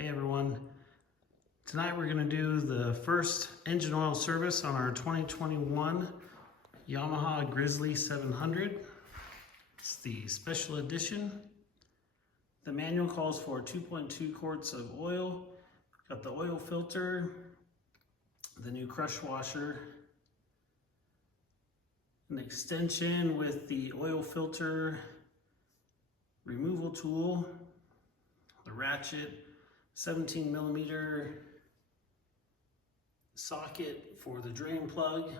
Hey everyone, tonight we're going to do the first engine oil service on our 2021 Yamaha Grizzly 700. It's the special edition. The manual calls for 2.2 quarts of oil. Got the oil filter, the new crush washer, an extension with the oil filter removal tool, the ratchet, 17mm socket for the drain plug,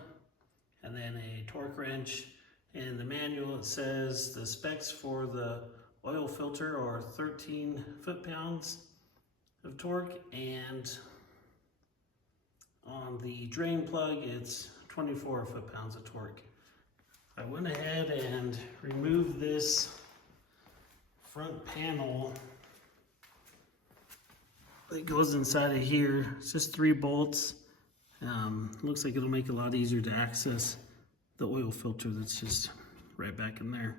and then a torque wrench. In the manual it says the specs for the oil filter are 13 foot-pounds of torque, and on the drain plug it's 24 foot-pounds of torque. I went ahead and removed this front panel that goes inside of here. It's just 3 bolts. Looks like it'll make it a lot easier to access the oil filter that's just right back in there.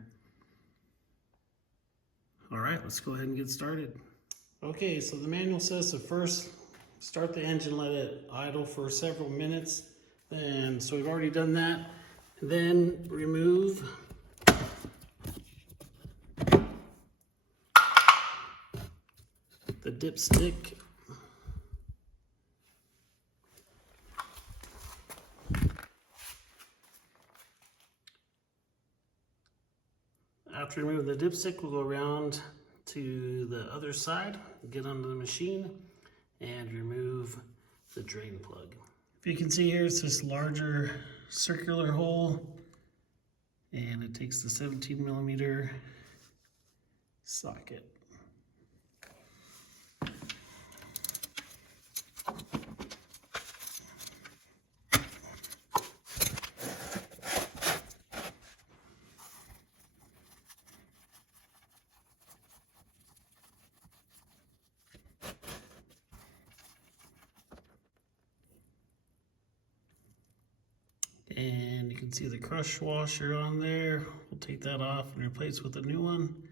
All right, let's go ahead and get started. Okay, so the manual says to first start the engine, let it idle for several minutes. So we've already done that. Then remove the dipstick. After removing the dipstick, we'll go around to the other side, get under the machine, and remove the drain plug. If you can see here, it's this larger circular hole, and it takes the 17mm socket. And you can see the crush washer on there. We'll take that off and replace with a new one.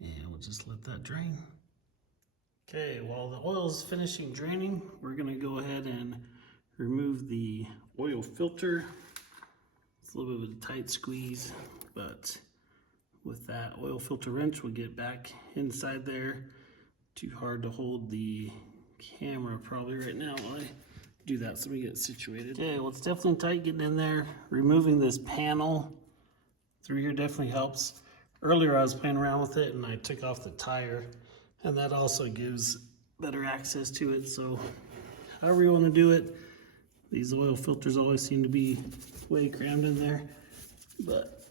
And we'll just let that drain. Okay, while the oil is finishing draining, we're gonna go ahead and remove the oil filter. It's a little bit of a tight squeeze, but with that oil filter wrench, we'll get back inside there. Too hard to hold the camera probably right now while I do that, so we get situated. Okay, well, it's definitely tight getting in there. Removing this panel through here definitely helps. Earlier I was playing around with it and I took off the tire, and that also gives better access to it. So however you want to do it, these oil filters always seem to be way crammed in there, but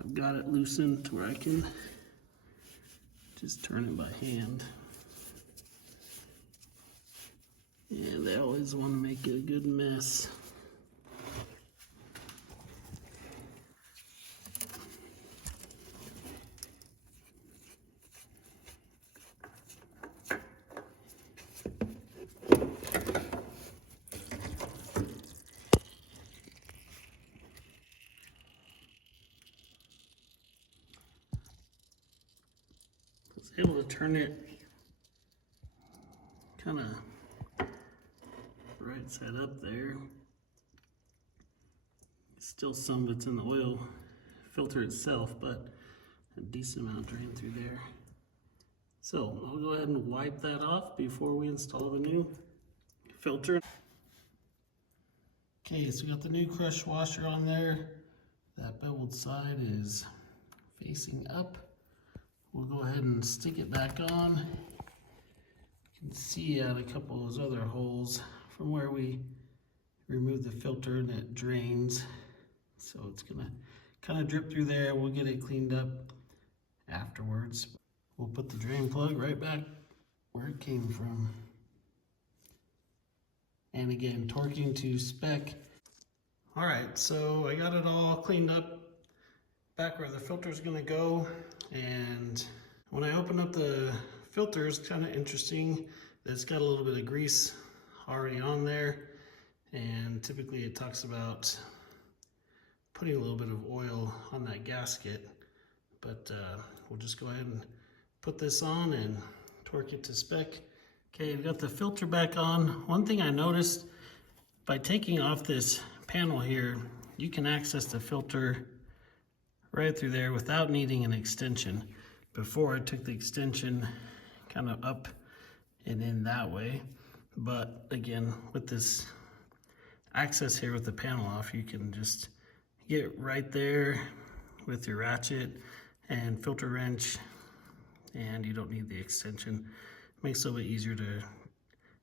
I've got it loosened to where I can just turn it by hand. Yeah, they always want to make it a good mess. I was able to turn it kind of right side up there. Still some of it's in the oil filter itself, but a decent amount drained through there. So I'll go ahead and wipe that off before we install the new filter. Okay, so we got the new crush washer on there. That beveled side is facing up. We'll go ahead and stick it back on. You can see out a couple of those other holes from where we remove the filter and it drains. So it's gonna kind of drip through there. We'll get it cleaned up afterwards. We'll put the drain plug right back where it came from. And again, torquing to spec. All right, so I got it all cleaned up back where the filter is gonna go. And when I open up the filter, it's kind of interesting that it's got a little bit of grease already on there, and typically it talks about putting a little bit of oil on that gasket, but we'll just go ahead and put this on and torque it to spec. Okay, we've got the filter back on. One thing I noticed, by taking off this panel here, you can access the filter right through there without needing an extension. Before, I took the extension kind of up and in that way. But again, with this access here with the panel off, you can just get right there with your ratchet and filter wrench, and you don't need the extension. Makes it a little bit easier to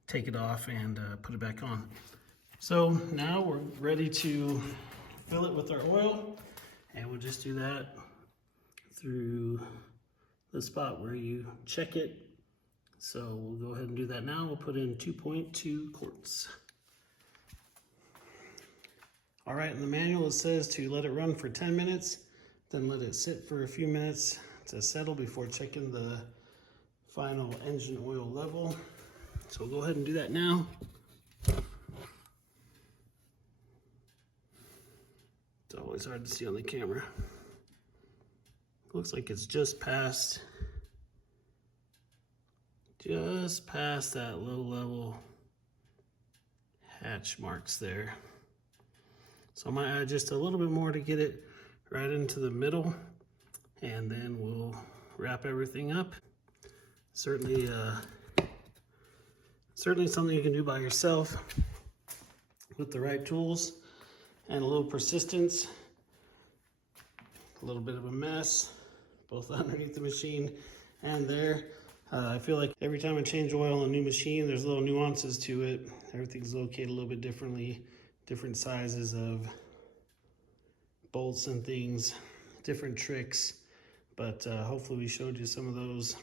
take it off and put it back on. So now we're ready to fill it with our oil, and we'll just do that through the spot where you check it. So we'll go ahead and do that now. We'll put in 2.2 quarts. All right, in the manual it says to let it run for 10 minutes, then let it sit for a few minutes to settle before checking the final engine oil level. So we'll go ahead and do that now. It's always hard to see on the camera. Looks like it's just past that low level hatch marks there. So I might add just a little bit more to get it right into the middle, and then we'll wrap everything up. Certainly something you can do by yourself with the right tools and a little persistence. A little bit of a mess, both underneath the machine and there. I feel like every time I change oil on a new machine, there's little nuances to it. Everything's located a little bit differently, different sizes of bolts and things, different tricks. But hopefully we showed you some of those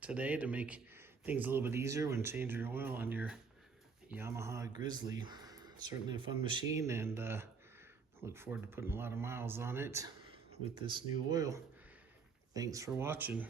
today to make things a little bit easier when changing your oil on your Yamaha Grizzly. Certainly a fun machine, and look forward to putting a lot of miles on it with this new oil. Thanks for watching.